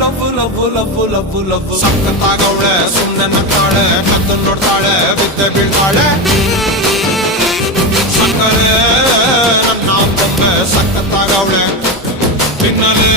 love love love love love ಸಕ್ಕತ್ತಾಗವಳೆ ಸುಮ್ನೆ ನಗ್ತಾಳೆ ಕದ್ದು ನೋಡ್ತಾಳೆ ಬಿದ್ದೆ ಬೀಳ್ತಾಳೆ ಸಕ್ಕರೆ ನನ್ನ ಬೊಮ್ಮೆ ಸಕ್ಕತ್ತಾಗವಳೆ ತಿನ್ನಲೇ